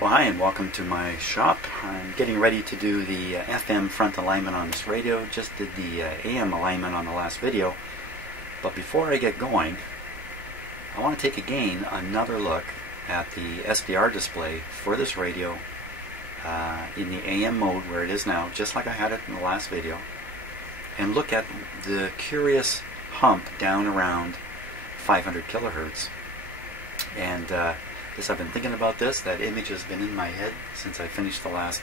Well, hi and welcome to my shop. I'm getting ready to do the FM front alignment on this radio. Just did the AM alignment on the last video. But before I get going, I want to take again another look at the SDR display for this radio in the AM mode where it is now, just like I had it in the last video, and look at the curious hump down around 500 kilohertz. And I've been thinking about this. That image has been in my head since I finished the last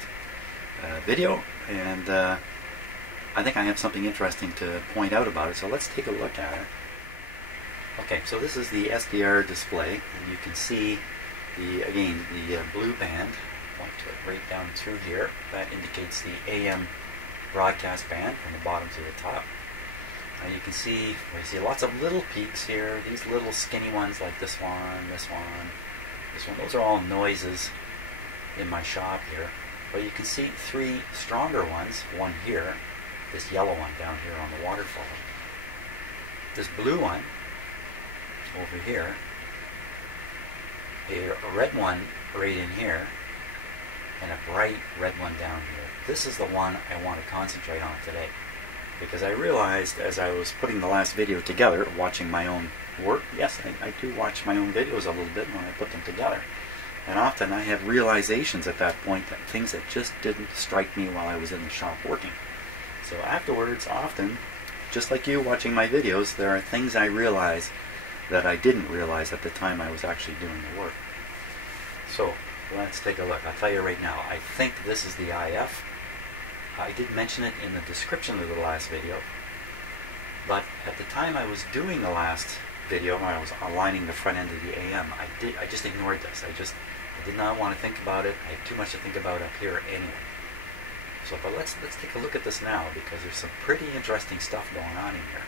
video, and I think I have something interesting to point out about it, so let's take a look at it. Okay, so this is the SDR display, and you can see the blue band. Point to it right down through here. That indicates the AM broadcast band from the bottom to the top. And you can see, lots of little peaks here, these little skinny ones like this one, this one, this one. Those are all noises in my shop here. But you can see three stronger ones, one here, this yellow one down here on the waterfall, this blue one over here, a red one right in here, and a bright red one down here. This is the one I want to concentrate on today, because I realized as I was putting the last video together, watching my own work, yes, I do watch my own videos a little bit when I put them together, and often I have realizations at that point, that things that just didn't strike me while I was in the shop working. So afterwards, often, just like you watching my videos, there are things I realize that I didn't realize at the time I was actually doing the work. So let's take a look. I'll tell you right now, I think this is the IF. I did mention it in the description of the last video, but at the time I was doing the last video, when I was aligning the front end of the AM, I just ignored this. I did not want to think about it. I had too much to think about up here anyway. So, but let's take a look at this now, because there's some pretty interesting stuff going on in here.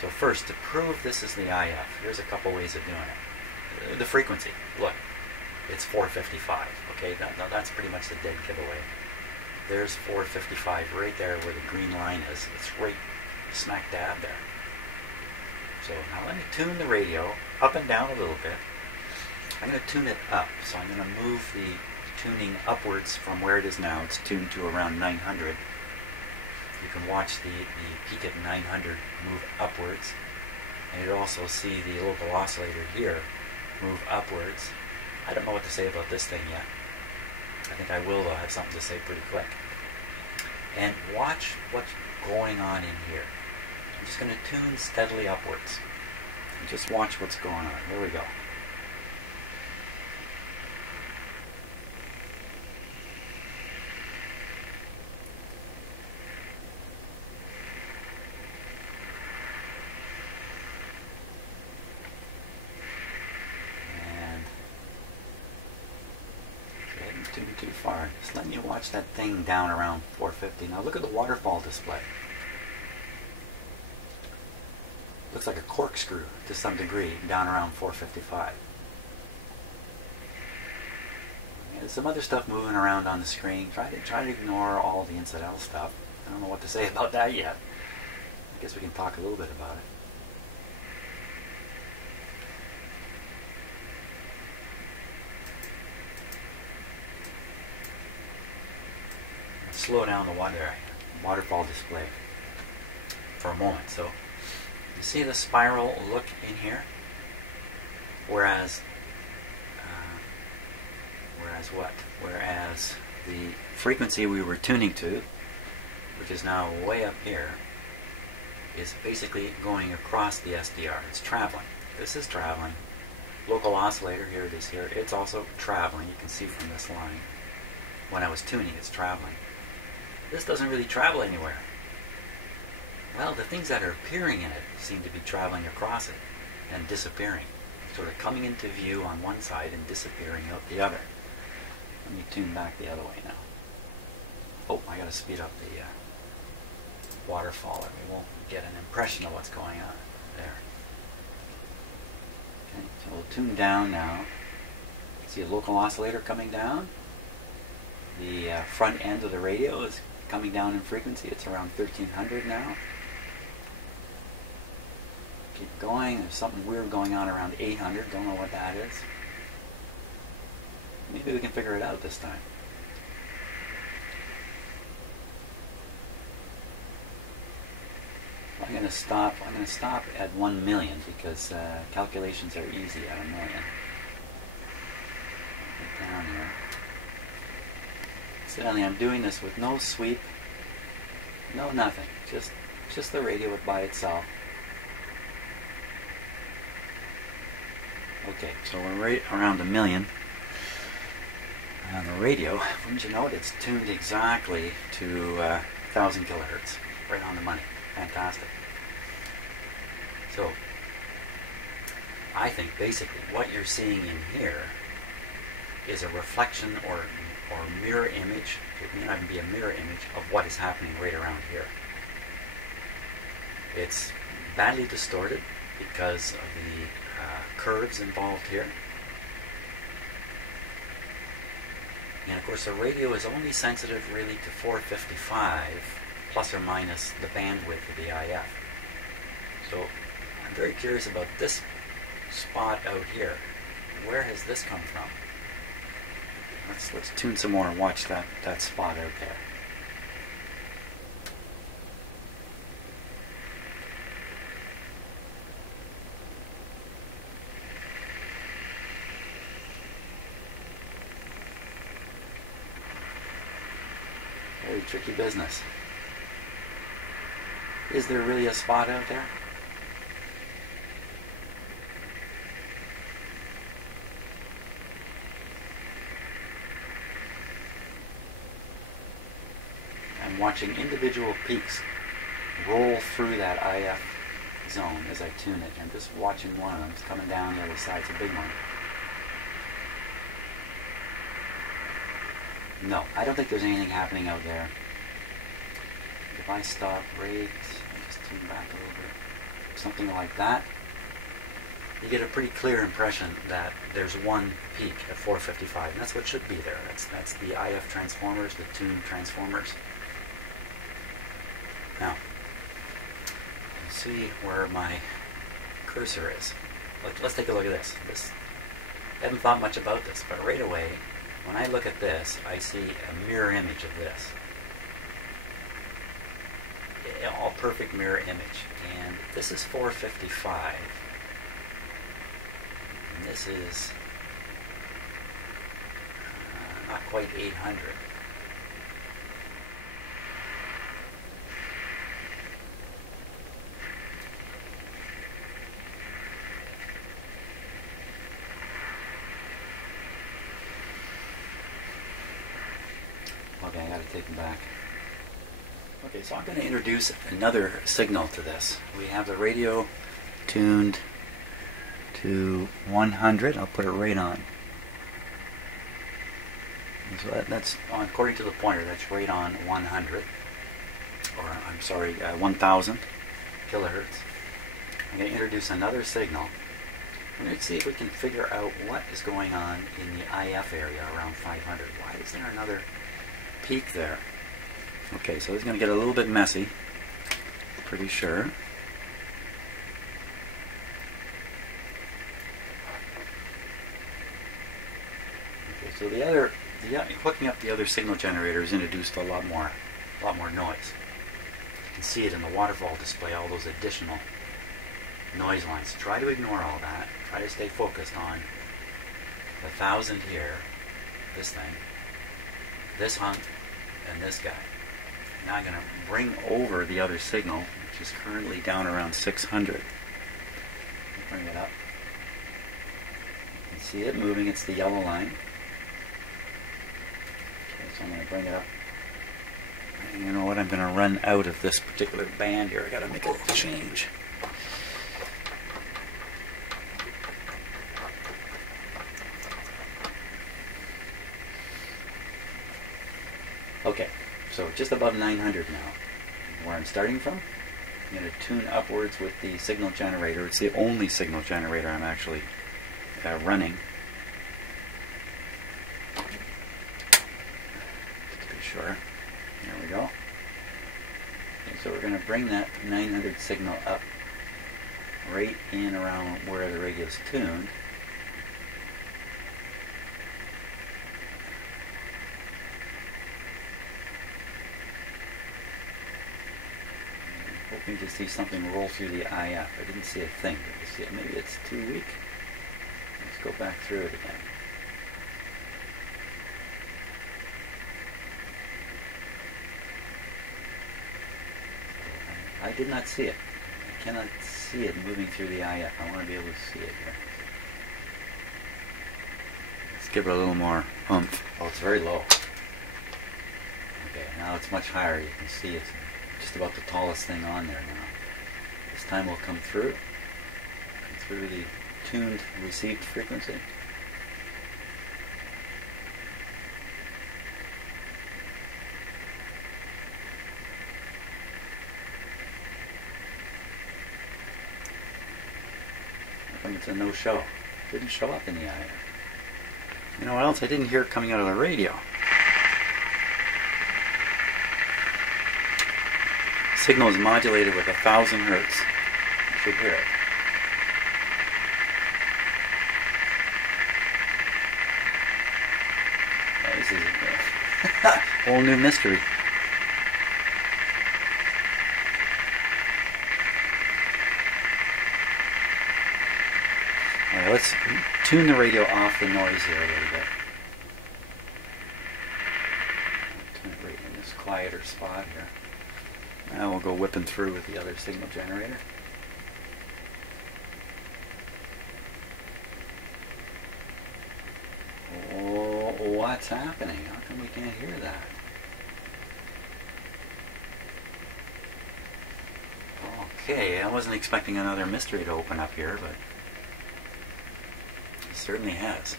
So first, to prove this is the IF, here's a couple ways of doing it. The frequency, look, it's 455. Okay, now that's pretty much the dead giveaway. There's 455 right there where the green line is. It's right smack dab there. So now let me tune the radio up and down a little bit. I'm going to tune it up. So I'm going to move the tuning upwards from where it is now. It's tuned to around 900. You can watch the peak at 900 move upwards. And you'll also see the local oscillator here move upwards. I don't know what to say about this thing yet. I think I will have something to say pretty quick. And watch what's going on in here. I'm just going to tune steadily upwards. And just watch what's going on. Here we go. Too far. Just letting you watch that thing down around 450. Now look at the waterfall display. Looks like a corkscrew to some degree down around 455. There's some other stuff moving around on the screen. Try to ignore all the incidental stuff. I don't know what to say about that yet. I guess we can talk a little bit about it. Slow down the waterfall display for a moment. So you see the spiral look in here, whereas the frequency we were tuning to, which is now way up here, is basically going across the SDR. It's traveling. This is traveling. Local oscillator, here it is here. It's also traveling. You can see from this line. When I was tuning, it's traveling. This doesn't really travel anywhere. Well, the things that are appearing in it seem to be traveling across it and disappearing. Sort of coming into view on one side and disappearing out the other. Let me tune back the other way now. Oh, I gotta speed up the waterfall, or we won't get an impression of what's going on. There. Okay, so we'll tune down now. See a local oscillator coming down. The front end of the radio is coming down in frequency. It's around 1300 now. Keep going. There's something weird going on around 800. Don't know what that is. Maybe we can figure it out this time. I'm going to stop at 1 million because calculations are easy at 1 million. Get down here. Incidentally, I'm doing this with no sweep, no nothing, just the radio by itself. Okay, so we're right around 1 million on the radio. Wouldn't you know it? It's tuned exactly to 1,000 kilohertz, right on the money. Fantastic. So, I think basically what you're seeing in here is a reflection or mirror image. It may not even be a mirror image of what is happening right around here. It's badly distorted because of the curves involved here. And of course the radio is only sensitive really to 455 plus or minus the bandwidth of the IF. So I'm very curious about this spot out here. Where has this come from? Let's tune some more and watch that spot out there. Very tricky business. Is there really a spot out there? I'm watching individual peaks roll through that IF zone as I tune it. I'm just watching one of them. It's coming down the other side. It's a big one. No, I don't think there's anything happening out there. If I stop right, just tune back a little bit, something like that, you get a pretty clear impression that there's one peak at 455, and that's what should be there. That's the IF transformers, the tuned transformers. Now, you see where my cursor is. Let's take a look at this. I haven't thought much about this, but right away, when I look at this, I see a mirror image of this. All perfect mirror image. And this is 455. And this is not quite 800. Okay, I gotta take them back. Okay, so I'm going to introduce another signal to this. We have the radio tuned to 100. I'll put it right on. And so that's on, according to the pointer, that's right on 100. Or, I'm sorry, 1,000 kilohertz. I'm going to introduce another signal. We're going to see if we can figure out what is going on in the IF area around 500. Why is there another peak there? Okay, so it's going to get a little bit messy, pretty sure. Okay, so hooking up the other signal generator has introduced a lot more noise. You can see it in the waterfall display, all those additional noise lines. Try to ignore all that. Try to stay focused on the 1,000 here, this thing, this hunk, and this guy. Now I'm going to bring over the other signal, which is currently down around 600. Bring it up. You can see it moving. It's the yellow line. Okay, so I'm going to bring it up. And you know what? I'm going to run out of this particular band here. I've got to make a little change. Okay. So just above 900 now, where I'm starting from. I'm going to tune upwards with the signal generator. It's the only signal generator I'm actually running. To be sure. There we go. Okay, so we're going to bring that 900 signal up right in around where the radio's tuned. hoping to see something roll through the IF. I didn't see a thing. Maybe it's too weak. Let's go back through it again. I did not see it. I cannot see it moving through the IF. I want to be able to see it here. Let's give it a little more oomph. Oh, it's very low. Okay, now it's much higher. You can see it's just about the tallest thing on there now. This time we'll come through the tuned received frequency. How come it's a no-show? Didn't show up in the IF. You know what else I didn't hear coming out of the radio? Signal is modulated with 1,000 hertz. You should hear it. Yeah, this is a whole new mystery. Alright, let's tune the radio off the noise here a little bit. Tune it right in this quieter spot here. Now we'll go whipping through with the other signal generator. Oh, what's happening? How come we can't hear that? Okay, I wasn't expecting another mystery to open up here, but it certainly has.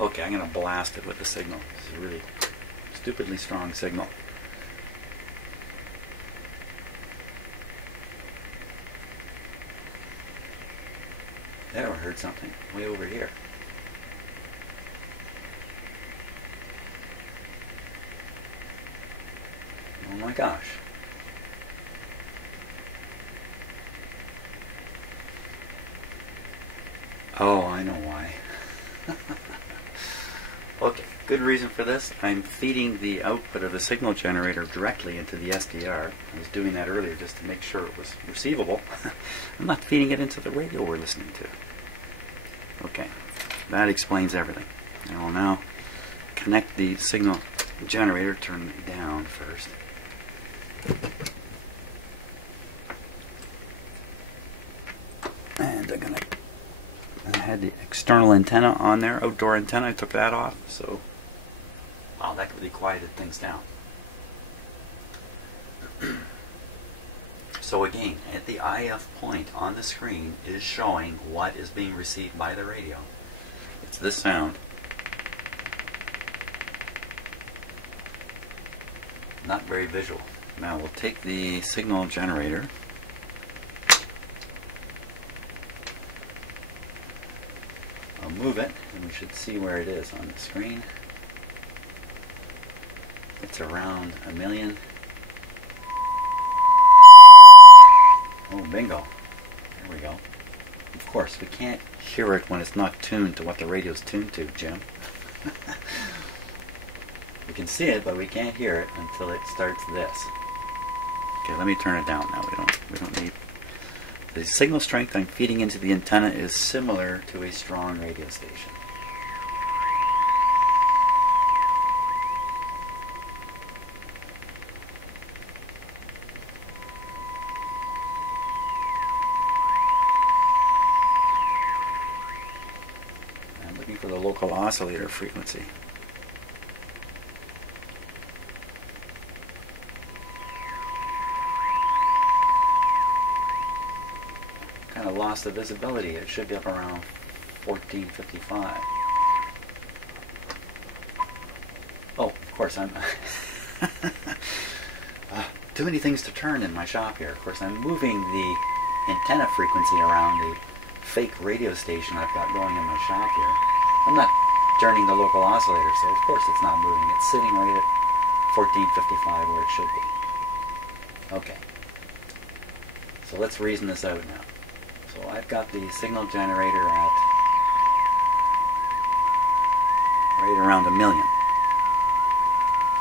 Okay, I'm going to blast it with the signal. This is really stupidly strong signal. There, I heard something way over here. Oh my gosh. Oh, I know why. Okay, good reason for this. I'm feeding the output of the signal generator directly into the SDR. I was doing that earlier just to make sure it was receivable. I'm not feeding it into the radio we're listening to. Okay, that explains everything. I will now connect the signal generator, turn it down first. And I had the external antenna on there, outdoor antenna. I took that off, so wow, that really quieted things down. So again, at the IF point on the screen is showing what is being received by the radio. It's this sound. Not very visual. Now we'll take the signal generator. I'll move it, and we should see where it is on the screen. It's around 1 million. Oh, bingo. There we go. Of course, we can't hear it when it's not tuned to what the radio's tuned to, Jim. We can see it, but we can't hear it until it starts this. Okay, let me turn it down now. We don't need. The signal strength I'm feeding into the antenna is similar to a strong radio station. I'm looking for the local oscillator frequency. Kind of lost the visibility. It should be up around 1455. Oh, of course I'm too many things to turn in my shop here. Of course I'm moving the antenna frequency around the fake radio station I've got going in my shop here. I'm not turning the local oscillator, so of course it's not moving. It's sitting right at 1455 where it should be. Okay. So let's reason this out now. So I've got the signal generator at right around 1 million.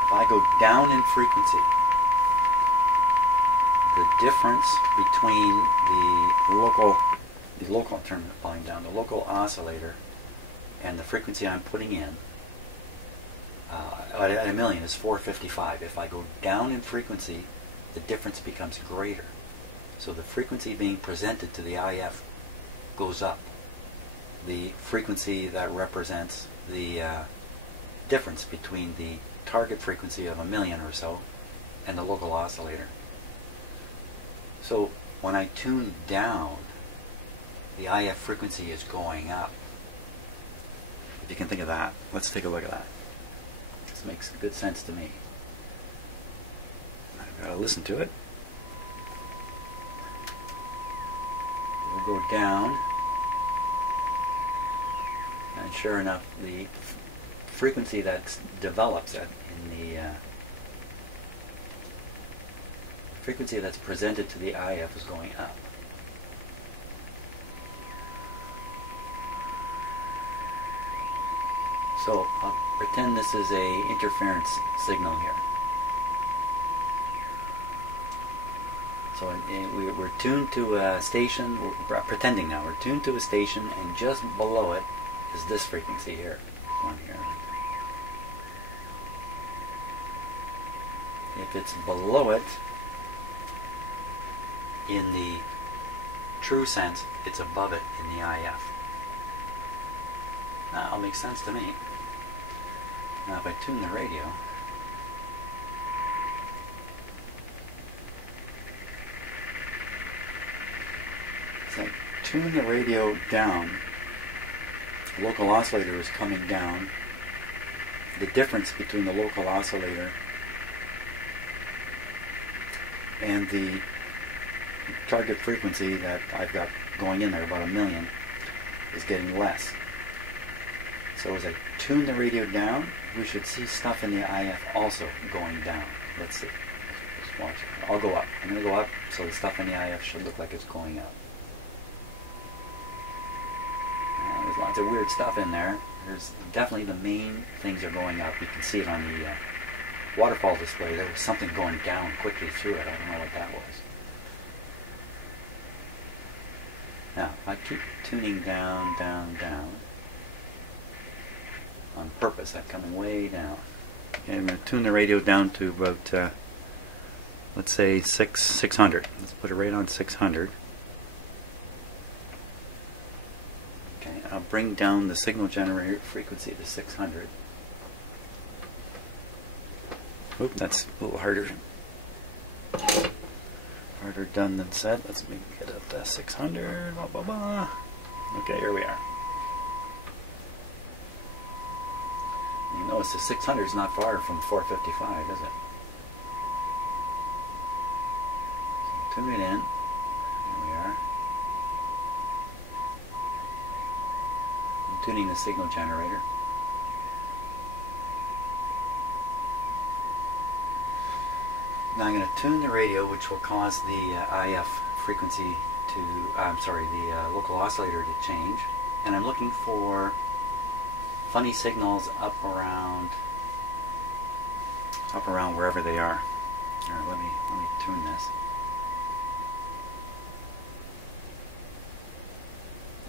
If I go down in frequency difference between the local, turn the volume down, the local oscillator and the frequency I'm putting in at 1,000,000 is 455. If I go down in frequency, the difference becomes greater. So the frequency being presented to the IF goes up. The frequency that represents the difference between the target frequency of 1,000,000 or so and the local oscillator. So when I tune down, the IF frequency is going up. If you can think of that, let's take a look at that. This makes good sense to me. I've got to listen to it. We'll go down, and sure enough, the frequency that develops in the frequency that's presented to the IF is going up. So I'll pretend this is a interference signal here. So we're tuned to a station, we're pretending now, we're tuned to a station, and just below it is this frequency here. One here. If it's below it, in the true sense, it's above it in the IF. That all makes sense to me. Now if I tune the radio, so I tune the radio down, the local oscillator is coming down. The difference between the local oscillator and the target frequency that I've got going in there, about 1,000,000, is getting less. So as I tune the radio down, we should see stuff in the IF also going down. Let's see. Let's watch it. I'll go up. I'm going to go up, so the stuff in the IF should look like it's going up. There's lots of weird stuff in there. There's definitely the main things are going up. You can see it on the waterfall display. There was something going down quickly through it. I don't know what that was. Now, I keep tuning down, down, down. On purpose, I'm coming way down. Okay, I'm going to tune the radio down to about, let's say 600. Let's put it right on 600. Okay, I'll bring down the signal generator frequency to 600. Oop, that's a little harder. Harder done than said. Let's get up to 600. Blah, blah, blah. Okay, here we are. You notice the 600 is not far from 455, is it? So tune it in. Here we are. I'm tuning the signal generator. Now I'm going to tune the radio, which will cause the IF frequency to, the local oscillator to change. And I'm looking for funny signals up around wherever they are. All right, let me tune this.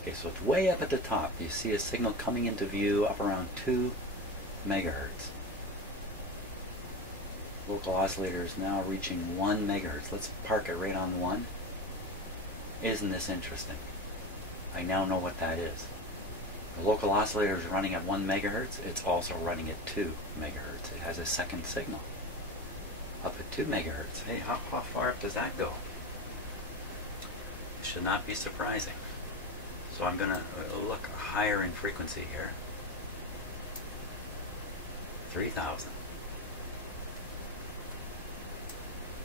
Okay, so it's way up at the top. You see a signal coming into view up around 2 megahertz. Local oscillator is now reaching 1 megahertz. Let's park it right on 1. Isn't this interesting? I now know what that is. The local oscillator is running at 1 megahertz. It's also running at 2 megahertz. It has a second signal up at 2 megahertz. Hey, how far up does that go? It should not be surprising. So I'm going to look higher in frequency here. 3,000.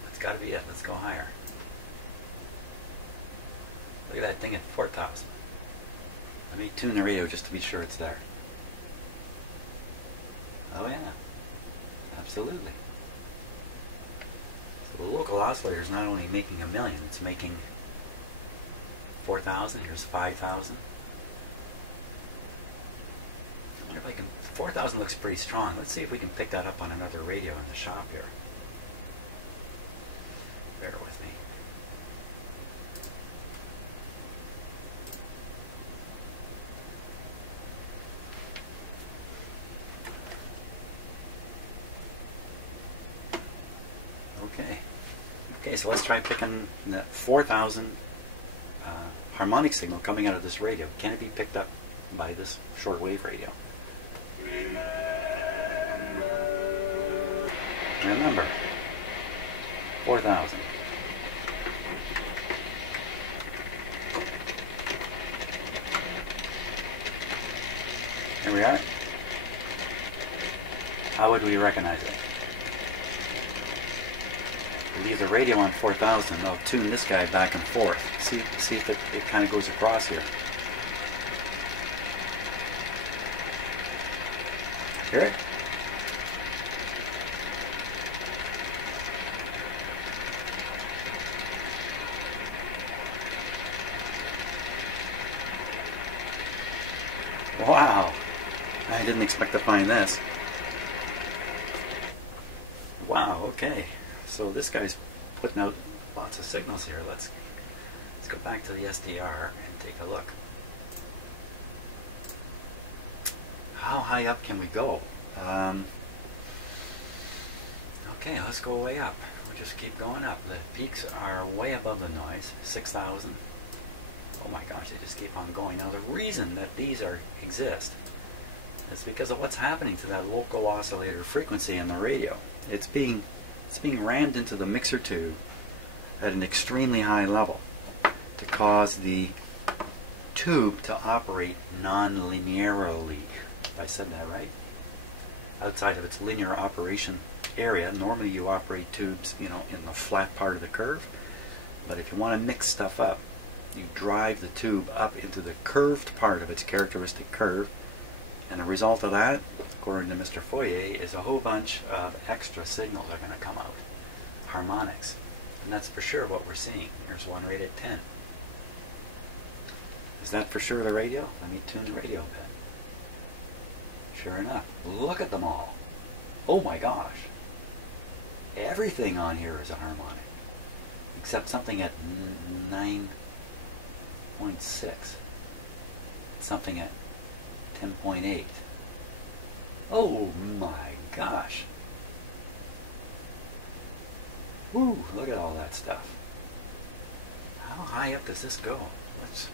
That's got to be it. Let's go higher. Look at that thing at 4,000. Let me tune the radio just to be sure it's there. Oh yeah, absolutely. So the local oscillator is not only making 1,000,000, it's making 4,000. Here's 5,000. I wonder if I can. 4,000 looks pretty strong. Let's see if we can pick that up on another radio in the shop here. Bear with me. Okay, so let's try picking the 4,000 harmonic signal coming out of this radio. Can it be picked up by this shortwave radio? Remember, 4,000. Here we are. How would we recognize it? Leave the radio on 4,000. I'll tune this guy back and forth. See if it kind of goes across here. Hear it? Wow! I didn't expect to find this. Wow, okay. So this guy's putting out lots of signals here. Let's go back to the SDR and take a look. How high up can we go? Okay, let's go way up. We'll just keep going up. The peaks are way above the noise, 6,000. Oh my gosh, they just keep on going. Now the reason that these exist is because of what's happening to that local oscillator frequency in the radio. It's being rammed into the mixer tube at an extremely high level to cause the tube to operate non-linearly. If I said that right? Outside of its linear operation area, normally you operate tubes, in the flat part of the curve. But if you want to mix stuff up, you drive the tube up into the curved part of its characteristic curve, and the result of that, according to Mr. Fourier, is a whole bunch of extra signals are going to come out. Harmonics. And that's for sure what we're seeing. Here's one right at 10. Is that for sure the radio? Let me tune the radio a bit. Sure enough. Look at them all. Oh my gosh. Everything on here is a harmonic. Except something at 9.6. Something at 10.8. Oh my gosh. Woo, look at all that stuff. How high up does this go? Let's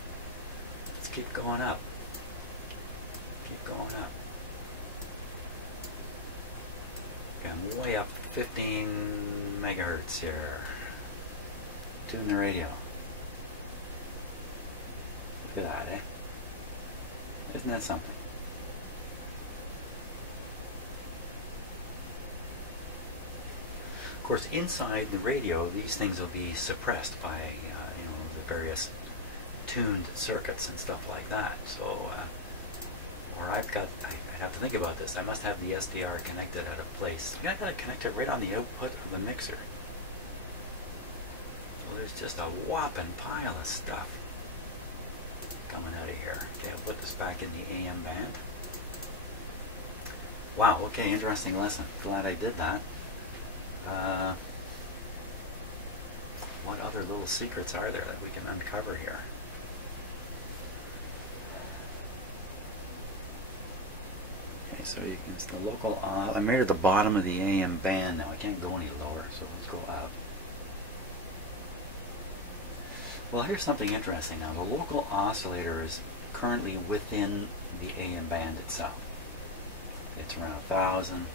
keep going up. Keep going up. Okay, I'm way up, 15 megahertz here. Tune the radio. Look at that, eh? Isn't that something? Of course, inside the radio, these things will be suppressed by, the various tuned circuits and stuff like that. So, or I'd have to think about this. I must have the SDR connected at a place. I got to connect it right on the output of the mixer. So there's just a whopping pile of stuff coming out of here. Okay, I'll put this back in the AM band. Wow, okay, interesting lesson. Glad I did that. What other little secrets are there that we can uncover here? Okay, so you can, it's the local, I'm right at the bottom of the AM band now. I can't go any lower, so let's go up. Well, here's something interesting now. The local oscillator is currently within the AM band itself. It's around 1,000,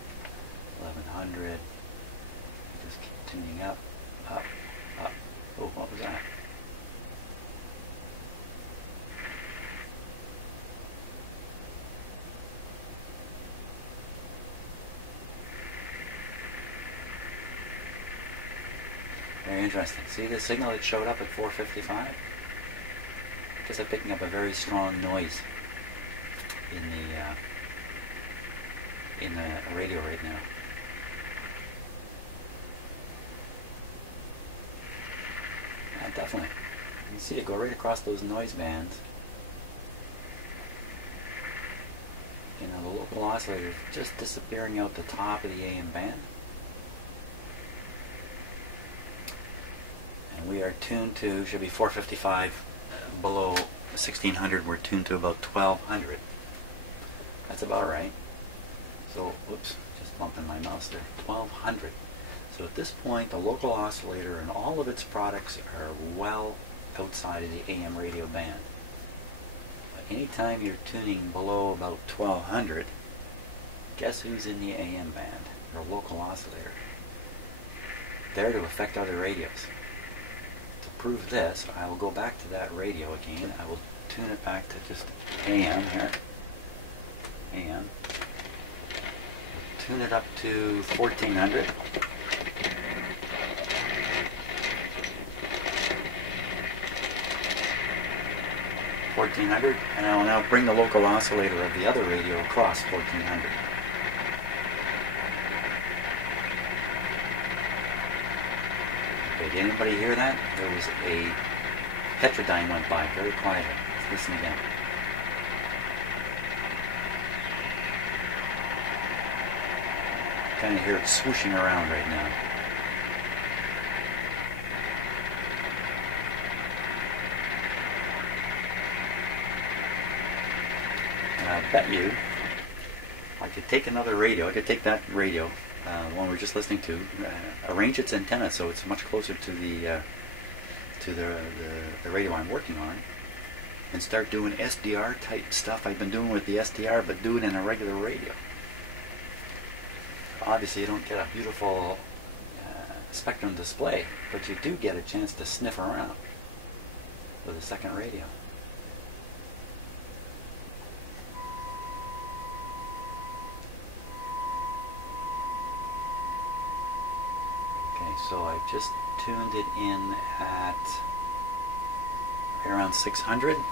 1,100. Just keep tuning up, up, up. Oh, what was that? Very interesting. See the signal that showed up at 455? Because I'm picking up a very strong noise in the radio right now. Yeah, definitely. You can see it go right across those noise bands. The local oscillator is just disappearing out the top of the AM band. And we are tuned to, should be 455 below 1600, we're tuned to about 1200. That's about right. So, whoops, just bumping my mouse there. 1200. So at this point, the local oscillator and all of its products are well outside of the AM radio band. But anytime you're tuning below about 1200, guess who's in the AM band? Your local oscillator. There to affect other radios. To prove this, I will go back to that radio again. I will tune it back to just AM here. AM. Tune it up to 1400. And I will now bring the local oscillator of the other radio across 1400. Okay, did anybody hear that? There was a Petrodyne went by very quietly. Let's listen again. Kind of hear it swooshing around right now. And I bet you I could take another radio. I could take that radio, one we were just listening to, arrange its antenna so it's much closer to the radio I'm working on, and start doing SDR type stuff I've been doing with the SDR, but do it in a regular radio. Obviously you don't get a beautiful spectrum display, but you do get a chance to sniff around with a second radio. Okay, so I've just tuned it in at around 600, and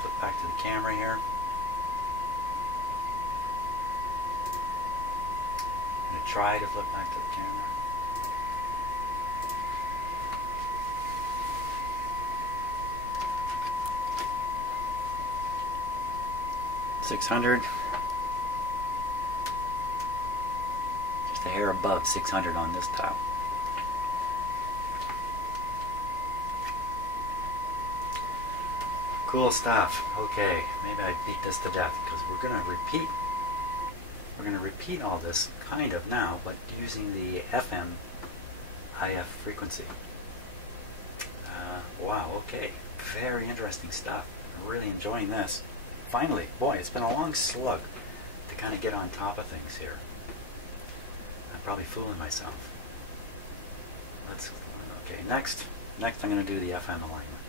flip back to the camera here. Try to flip back to the camera. $600. Just a hair above 600 on this dial. Cool stuff. Okay, maybe I beat this to death because we're going to repeat. We're going to repeat all this kind of now, but using the FM IF frequency. Wow, okay. Very interesting stuff. I'm really enjoying this. Finally, boy, it's been a long slug to kind of get on top of things here. I'm probably fooling myself. Okay, next I'm going to do the FM alignment.